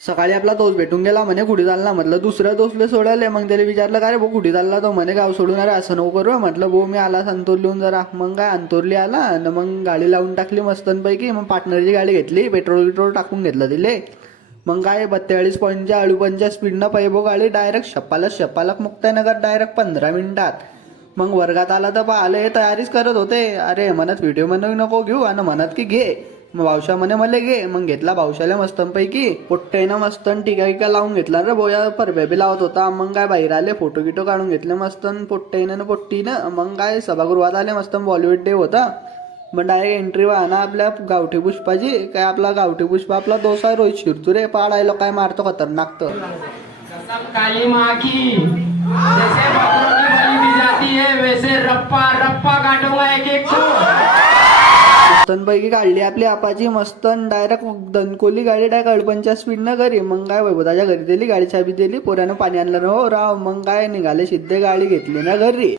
सकाळी आपला दोस्त भेटून गेला म्हणे कुठे चालला. म्हटलं दुसऱ्या दोस्तले सोडायला. मग त्याला विचारलं का रे भाऊ कुठे चालला. तो म्हणे गाव सोडून. अरे असं नको करू. म्हटलं भाऊ मी आला अंतोरलीहून जरा. मग काय अंतोरली आला आणि मग गाडी लावून टाकली मस्तनपैकी. मग पार्टनरची गाडी घेतली, पेट्रोल टाकून घेतलं तिले. मग काय 42.च्या 58च्या स्पीडनं पैबो गाडी डायरेक्ट शपालक मुक्ताईनगर डायरेक्ट 15 मिनिटात. मग वर्गात आला तर पाहिले तयारीच करत होते. अरे म्हणत व्हिडिओ म्हणून नको घेऊ आणि म्हणत की घे. मग भावशा म्हणे मला घे. मग घेतला भावशाला मस्तंपैकी. पोट्ट्यानं मस्तन टिका लावून घेतला रे बोया. परबेबी लावत होता. मग काय बाहेर आले, फोटो गिटो काढून घेतले मस्तन पोट्ट्यानं पोट्टीनं. मग काय सभागृहात आले. मस्त बॉलिवूड डे होता. मग डायरेक्ट एंट्री वाहना आपल्या गावठी पुष्पाची. काय आपला गावठी पुष्पा आपला दोस्त आहे रोहित शिरतुरे. पाडायला काय मारतो खतरनाक. तर काली माँ की जैसे बकरों की बलि दी जाती है वैसे रप्पा रप्पा काटूंगा एक एक को. मस्तनपैकी काढली आपली आपाची मस्तन. डायरेक्ट दणकोली गाडी डायरेक्ट 58च्या स्पीडनं घरी. मग काय वैभवताच्या घरी दिली, गाडी चाबी दिली, पोऱ्यानं पाणी आणलं ना हो राव. मग काय निघाले सिद्धे, गाडी घेतली ना घरी.